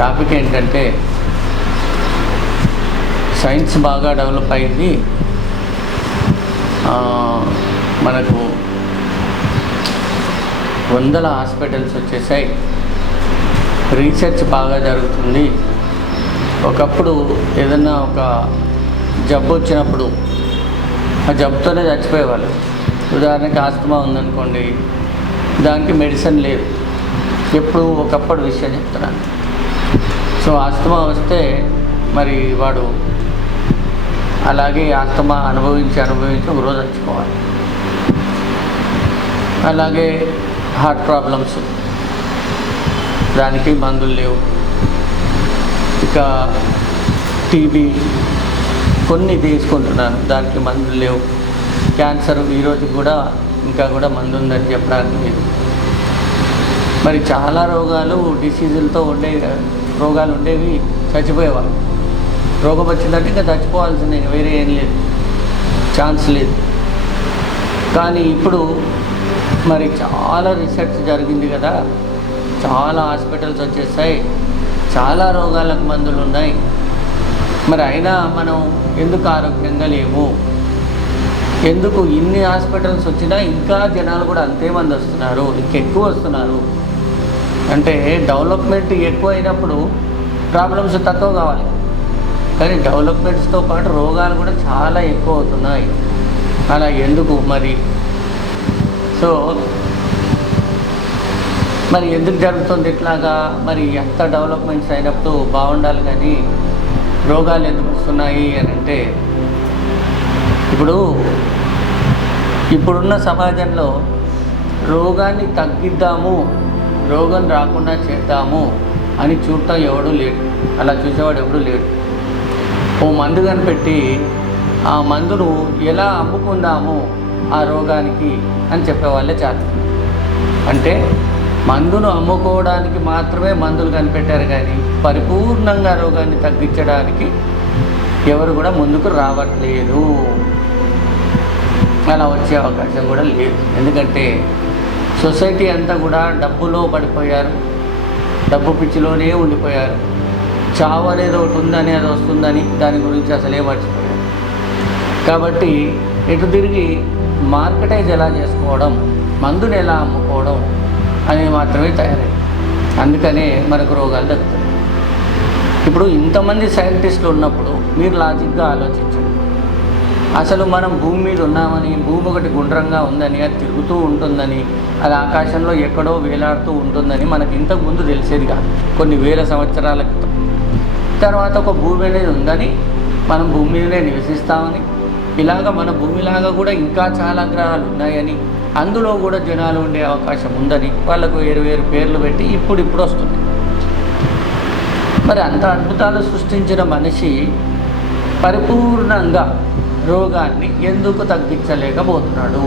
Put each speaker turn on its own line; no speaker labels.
Topic ఏంటంటే science బాగా develop అయింది. మనకు వందల హాస్పిటల్స్ వచ్చేసాయి. రీసెర్చ్ బాగా జరుగుతుంది. ఒకప్పుడు ఏదన్నా ఒక జబ్బు వచ్చినప్పుడు ఆ జబ్బుతోనే చచ్చిపోయేవాళ్ళు. ఉదాహరణకి ఆస్తమా ఉందనుకోండి దానికి మెడిసిన్ లేదు. ఎప్పుడు ఒకప్పుడు విషయం చెప్తున్నాను. సో ఆస్తమా వస్తే మరి వాడు అలాగే ఆస్తమా అనుభవించి అనుభవించి ఒక రోజు అలాగే హార్ట్ ప్రాబ్లమ్స్ దానికి మందులు లేవు. ఇక టీబీ కొన్ని తీసుకుంటున్నాను దానికి మందులు లేవు. క్యాన్సర్ ఈరోజు కూడా ఇంకా కూడా మందు ఉందని చెప్పడానికి లేదు. మరి చాలా రోగాలు డిసీజులతో ఉండే రోగాలు ఉండేవి చచ్చిపోయేవాళ్ళు. రోగం వచ్చిందంటే ఇంకా చచ్చిపోవాల్సిందే ఇంకా వేరే ఏం లేదు. ఛాన్స్ లేదు. కానీ ఇప్పుడు మరి చాలా రీసెర్చ్ జరిగింది కదా. చాలా హాస్పిటల్స్ వచ్చేసాయి. చాలా రోగాలకు మందులు ఉన్నాయి. మరి అయినా మనం ఎందుకు ఆరోగ్యంగా లేము? ఎందుకు ఇన్ని హాస్పిటల్స్ వచ్చినా ఇంకా జనాలు కూడా అంతే మంది వస్తున్నారు ఇంకెక్కువ వస్తున్నారు? అంటే డెవలప్మెంట్ ఎక్కువ అయినప్పుడు ప్రాబ్లమ్స్ తక్కువ కావాలి. కానీ డెవలప్మెంట్స్తో పాటు రోగాలు కూడా చాలా ఎక్కువ అవుతున్నాయి అలా ఎందుకు మరి? సో మరి ఎందుకు జరుగుతుంది ఇట్లాగా? మరి ఎంత డెవలప్మెంట్స్ అయినప్పుడు బాగుండాలి కానీ రోగాలు ఎందుకు వస్తున్నాయి అని అంటే ఇప్పుడు ఇప్పుడున్న సమాజంలో రోగాన్ని తగ్గిద్దాము రోగం రాకుండా చేద్దాము అని చూడటం ఎవడూ లేడు. అలా చూసేవాడు ఎవడూ లేడు. ఓ మందు కనిపెట్టి ఆ మందును ఎలా అమ్ముకుందాము ఆ రోగానికి? అని చెప్పేవాళ్ళే చాలా. అంటే మందును అమ్ముకోవడానికి మాత్రమే మందులు కనిపెట్టారు కానీ పరిపూర్ణంగా రోగాన్ని తగ్గించడానికి ఎవరు కూడా ముందుకు రావట్లేదు. అలా వచ్చే అవకాశం కూడా లేదు. ఎందుకంటే సొసైటీ అంతా కూడా డబ్బులో పడిపోయారు. డబ్బు పిచ్చిలోనే ఉండిపోయారు. చావు అనేది ఒకటి ఉందని అది వస్తుందని దాని గురించి అసలే మర్చిపోయారు? కాబట్టి ఎటు తిరిగి మార్కెటైజ్ ఎలా చేసుకోవడం మందుని ఎలా అమ్ముకోవడం అనేది మాత్రమే తయారయ్యాయి అందుకనే మనకు రోగాలు తగ్గుతాయి. ఇప్పుడు ఇంతమంది సైంటిస్టులు ఉన్నప్పుడు మీరు లాజిక్గా ఆలోచించండి. అసలు మనం భూమి మీద ఉన్నామని భూమి ఒకటి గుండ్రంగా ఉందని అది తిరుగుతూ ఉంటుందని అది ఆకాశంలో ఎక్కడో వేలాడుతూ ఉంటుందని మనకి ఇంతకు ముందు తెలిసేది కాదు. కొన్ని వేల సంవత్సరాల క్రితం. తర్వాత ఒక భూమి అనేది ఉందని మనం భూమి మీదనే నివసిస్తామని ఇలాగ మన భూమిలాగా కూడా ఇంకా చాలా గ్రహాలు ఉన్నాయని అందులో కూడా జనాలు ఉండే అవకాశం ఉందని వాళ్ళకు వేరు వేరు పేర్లు పెట్టి ఇప్పుడు ఇప్పుడు వస్తుంది. మరి అంత అద్భుతాలు సృష్టించిన మనిషి పరిపూర్ణంగా రోగాన్ని ఎందుకు తగ్గించలేకపోతున్నాడు?